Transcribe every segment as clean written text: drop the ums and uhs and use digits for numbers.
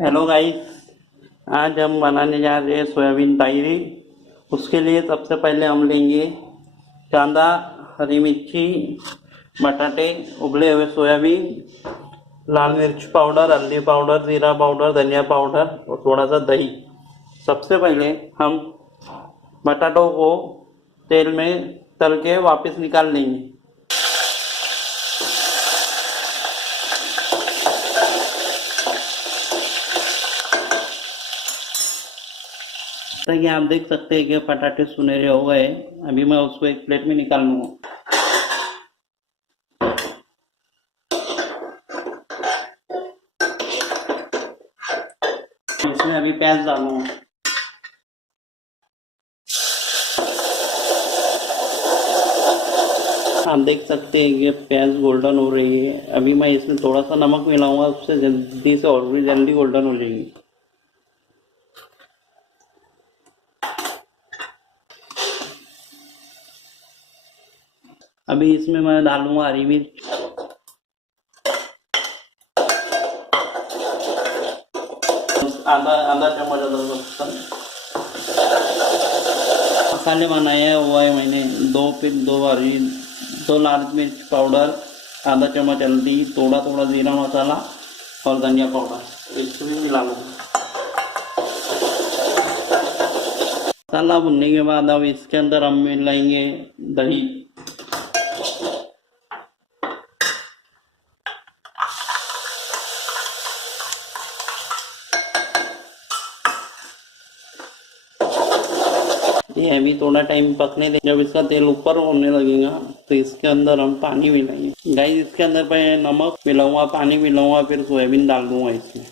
Hello guys, आज हम बनाने जा रहे हैं सोयाबीन ताहिरी। उसके लिए सबसे पहले हम लेंगे कांदा, हरी मिर्ची, बटाटे, उबले हुए सोयाबीन, लाल मिर्च पाउडर, हल्दी पाउडर, जीरा पाउडर, धनिया पाउडर और थोड़ा सा दही। सबसे पहले हम बटाटों को तेल में तल के वापस निकाल लेंगे। जैसा कि आप देख सकते हैं कि पटाटे सुनहरे हो गए। अभी मैं उसको एक प्लेट में निकाल लूँगा। इसमें अभी प्याज डालूंगा। आप देख सकते हैं कि प्याज गोल्डन हो रही है। अभी मैं इसमें थोड़ा सा नमक मिलाऊंगा, उससे जल्दी से और भी जल्दी गोल्डन हो जाएगी। अभी इसमें मैं डालूंगा हरी मिर्च, आधा आधा चम्मच अदरक। मसाले बनाए हुआ है मैंने, दो लाल मिर्च पाउडर, आधा चम्मच हल्दी, थोड़ा थोड़ा जीरा मसाला और धनिया पाउडर। इसको भी मिला लूँगा। मसाला भुनने के बाद अब इसके अंदर हम मिलाएंगे दही। ये अभी थोड़ा टाइम पकने दें। जब इसका तेल ऊपर होने लगेगा तो इसके अंदर हम पानी मिलाएंगे। गाइस, इसके अंदर पहले नमक मिलाऊंगा, पानी मिलाऊंगा, फिर सोयाबीन डाल दूंगा इसमें।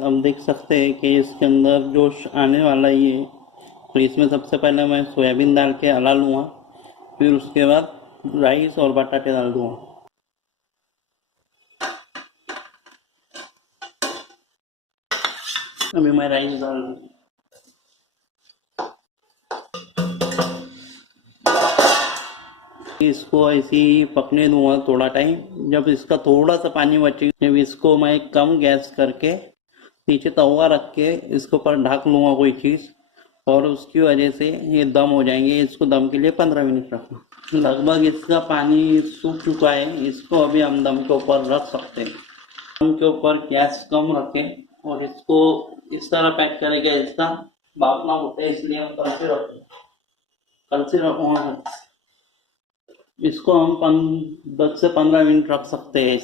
हम देख सकते हैं कि इसके अंदर जोश आने वाला ही है। तो इसमें सबसे पहले मैं सोयाबीन डाल के हला लूँगा, फिर उसके बाद राइस और बटाटे डाल दूँगा। अभी मैं राइस डाल दूँ। इसको ऐसे ही पकने दूंगा थोड़ा टाइम। जब इसका थोड़ा सा पानी बचेगा, जब इसको मैं कम गैस करके नीचे तवा रख के इसके ऊपर ढक लूंगा कोई चीज़, और उसकी वजह से ये दम हो जाएंगे। इसको दम के लिए 15 मिनट रखना। लगभग इसका पानी सूख चुका है। इसको अभी हम दम के ऊपर रख सकते हैं। दम के ऊपर गैस कम रखें और इसको इस तरह पैक करेंगे। इसका भाप ना होता है, इसलिए हम कल से रखूँगा। इसको हम 10 से 15 मिनट रख सकते हैं।